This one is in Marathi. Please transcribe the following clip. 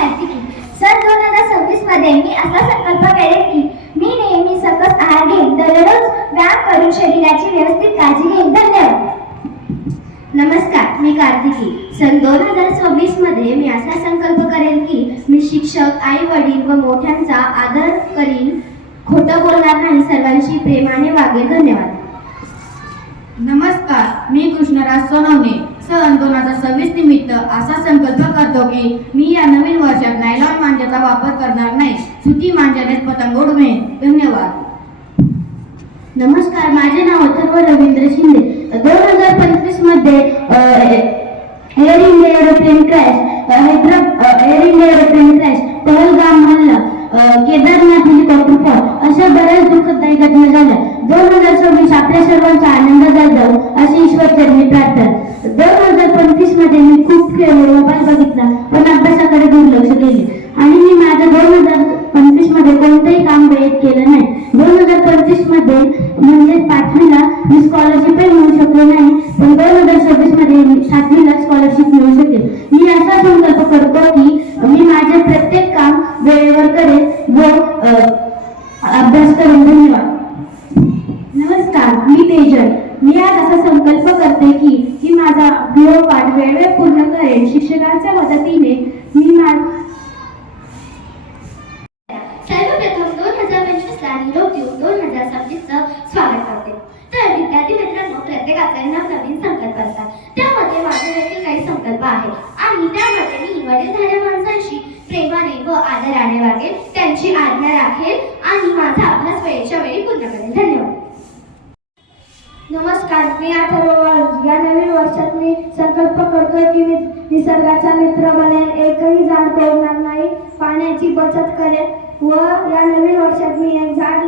कार्तिकी. सन 2026 मध्ये मी असा संकल्प केले की मी नेहमी सकस आहार घेईन, दररोज व्यायाम करून शरीराची व्यवस्थित काळजी घेईन. धन्यवाद. नमस्कार, मी कार्तिकी. सन 2026 मध्ये मी असा संकल्प करेन की मी शिक्षक, आई वडील व मोठ्यांचा आदर करीन, खोटं बोलणार नाही, सर्वांशी प्रेमाने वागेन. धन्यवाद. नमस्कार, मी कृष्णराज सोनवणे. सन 2026 निमित्त असा संकल्प करतो की मी या नवीन वर्षात नायलॉन मांजाचा वापर करणार नाही, सुती मांजानेच पतंग उडवेन. धन्यवाद. नमस्कार, माझे नाव अथर्व रवींद्र शिंदे. 2025 मध्ये air India aeroplane crash, air India aeroplane crash, Pahalgam हल्ला, केदारनाथ हेलिकॉप्टर फॉल अशा बऱ्याच दुःखदायी घटना झाल्या. 2026 आपल्या सर्वांचा आनंदात जाऊ अशी ईश्वरचरणी प्रार्थना. 2025 मध्ये मी खूप खेळलो, मोबाईल बघितला, पण अभ्यासाकडे दुर्लक्ष केले आणि मी माझ्या 2025 मध्ये कोणतंही काम वेळेत केलं नाही. 2025 मध्ये म्हणजे 5वीला मी स्कॉलरशिपही मिळू शकलो नाही, पण 2026 मध्ये 7वीला स्कॉलरशिप मिळू शकेल. मी असा संकल्प करतो की मी माझे प्रत्येक काम वेळेवर करेन व अभ्यास करेन. धन्यवाद. नमस्कार, मी तेजल. मी आज असा संकल्प करते की माझा गृहपाठ वेळेवर पूर्ण करेन. शिक्षकांच्या मदतीने मी सर्वप्रथम 2025 ला निरोप देऊन 2026 चं स्वागत करते. तर विद्यार्थी मित्रांनो, प्रत्येकाचे नवनवीन संकल्प असतात. त्यामध्ये माझे देखील काही संकल्प आहेत आणि त्यामध्ये मी वडीलधाऱ्या माणसांशी प्रेमाने व आदराने वागेल, त्यांची आज्ञा राखेल आणि माझा अभ्यास वेळेच्या वेळी पूर्ण करेल. धन्यवाद. नमस्कार, मी अथर्व. या नवीन वर्षात मी संकल्प करतो की मी निसर्गाचा मित्र बनेन, एकही झाड तोडणार नाही, पाण्याची बचत करेन व या नवीन वर्षात मी एक झाड